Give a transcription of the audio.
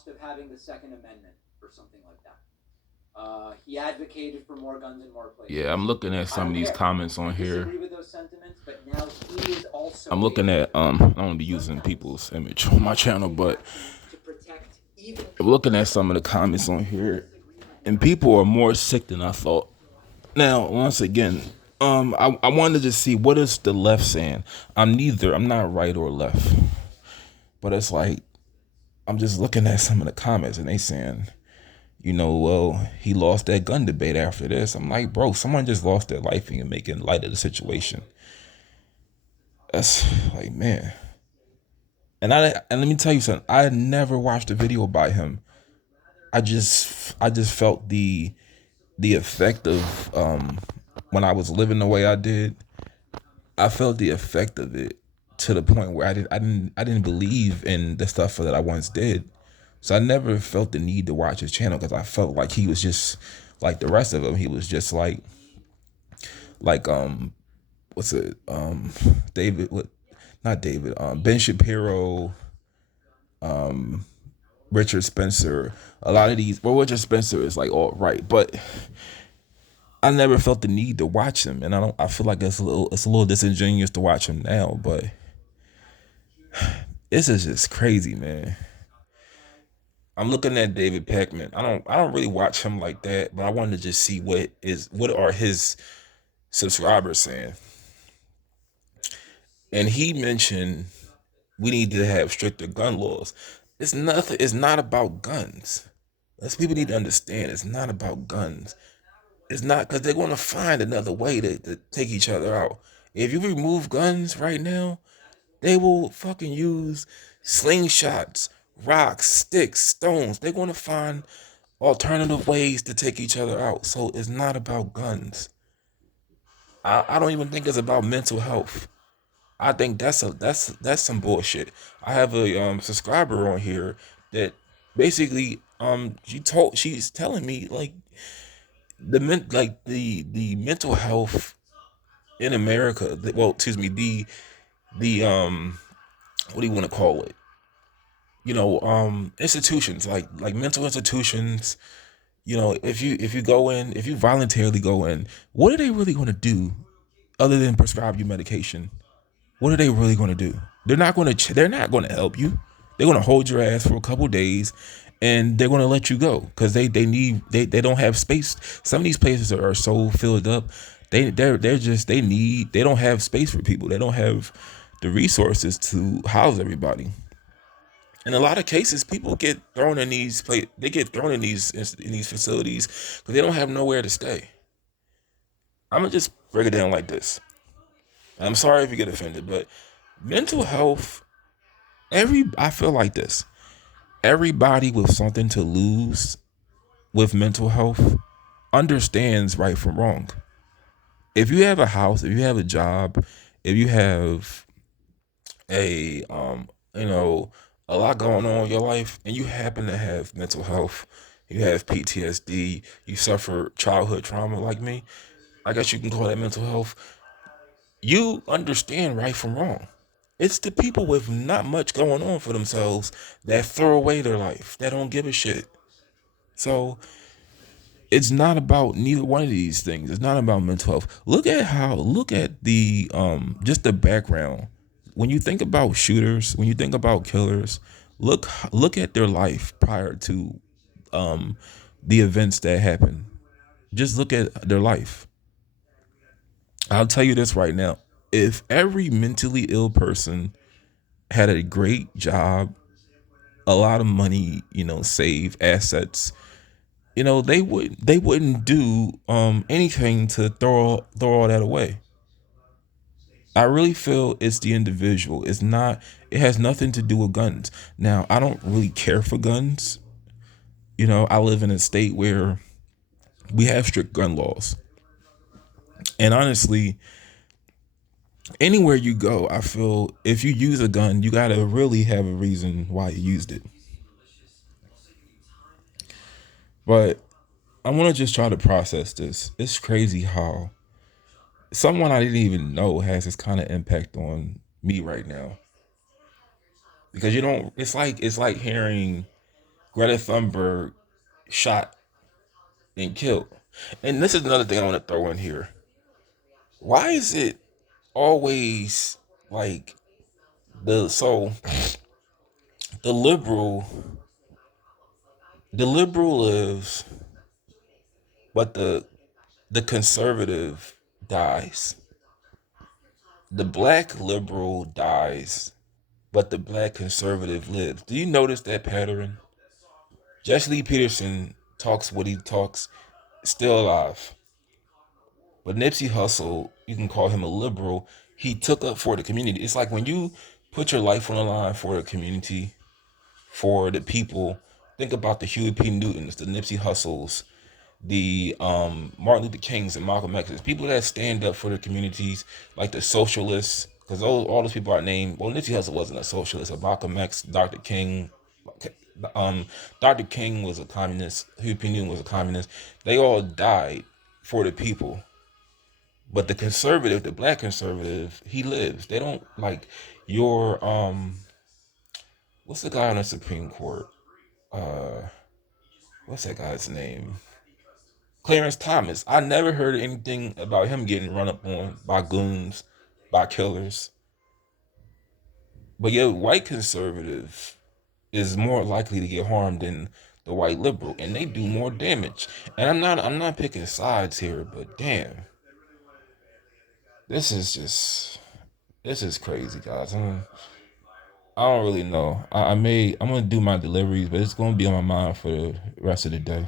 cost of having the Second Amendment or something like that. He advocated for more guns in more Yeah, places. I'm looking at I some of don't these care. comments I on here. disagree with those sentiments, but now he is I'm also looking able at I don't want to be gun using guns people's image on my and channel, take but action to protect even I'm people looking at that some of the comments on we here, disagree with and now. people are more sick than I thought. Now, once again, I wanted to see what is the left saying. I'm neither. I'm not right or left, but it's like I'm just looking at some of the comments, and they saying, well, he lost that gun debate after this. I'm like, bro, someone just lost their life and you're making light of the situation. That's like, man. And let me tell you something. I had never watched a video by him. I just felt the effect of when I was living the way I did. I felt the effect of it to the point where I didn't believe in the stuff that I once did. So I never felt the need to watch his channel because I felt like he was just like the rest of them. He was just like what's it David, what, not David, Ben Shapiro, Richard Spencer. A lot of these, well, Richard Spencer is like all right, but I never felt the need to watch him, and I feel like it's a little disingenuous to watch him now, but this is just crazy, man. I'm looking at David Peckman. I don't really watch him like that, but I wanted to just see what are his subscribers saying. And he mentioned we need to have stricter gun laws. It's not about guns. That's people need to understand. It's not about guns. It's not because they're going to find another way to take each other out. If you remove guns right now, they will fucking use slingshots, rocks, sticks, stones. They're going to find alternative ways to take each other out. So it's not about guns. I don't even think it's about mental health. I think that's some bullshit. I have a subscriber on here that basically she's telling me like the mental health in America. Well, excuse me, the what do you want to call it? Institutions like mental institutions. If you go in, if you voluntarily go in, what are they really going to do other than prescribe you medication? What are they really going to do? They're not going to help you. They're going to hold your ass for a couple days, and they're going to let you go because they don't have space. Some of these places are so filled up. They don't have space for people. They don't have the resources to house everybody. In a lot of cases, people get thrown in they get thrown in these facilities because they don't have nowhere to stay. I'm gonna just break it down like this. I'm sorry if you get offended, but mental health. I feel like this. Everybody with something to lose with mental health understands right from wrong. If you have a house, if you have a job, if you have a you know a lot going on in your life, and you happen to have mental health, you have PTSD, you suffer childhood trauma like me, I guess you can call that mental health. You understand right from wrong. It's the people with not much going on for themselves that throw away their life, that don't give a shit. So it's not about neither one of these things. It's not about mental health. Look at the just the background. When you think about shooters, when you think about killers, look at their life prior to um the events that happen. Just look at their life. I'll tell you this right now. If every mentally ill person had a great job, a lot of money, saved assets, they wouldn't do anything to throw all that away. I really feel it's the individual. It's not. It has nothing to do with guns. Now, I don't really care for guns. I live in a state where we have strict gun laws, and honestly, anywhere you go, I feel if you use a gun, you gotta really have a reason why you used it. But I want to just try to process this. It's crazy how someone I didn't even know has this kind of impact on me right now. Because you don't. It's like hearing. Greta Thunberg shot and killed. And this is another thing I want to throw in here. Why is it always like the liberal the liberal lives, but the conservative dies. The black liberal dies, but the black conservative lives. Do you notice that pattern? Jesse Lee Peterson talks what he talks, still alive. But Nipsey Hussle, you can call him a liberal. He took up for the community. It's like when you put your life on the line for the community, for the people. Think about the Huey P. Newtons, the Nipsey Hussles, the Martin Luther Kings and Malcolm X's, people that stand up for the communities, like the socialists, because all those people are named. Well, Nipsey Hussle wasn't a socialist. Malcolm X, Dr. King, Dr. King was a communist. Huey P. Newton was a communist. They all died for the people. But the conservative, the black conservative, he lives. They don't like your what's the guy on the Supreme Court? Uh, what's that guy's name? Clarence Thomas. I never heard anything about him getting run up on by goons, by killers. But your white conservative is more likely to get harmed than the white liberal, and they do more damage. And I'm not picking sides here, but damn, this is just this is crazy, guys. I don't really know. I'm gonna do my deliveries, but it's gonna be on my mind for the rest of the day.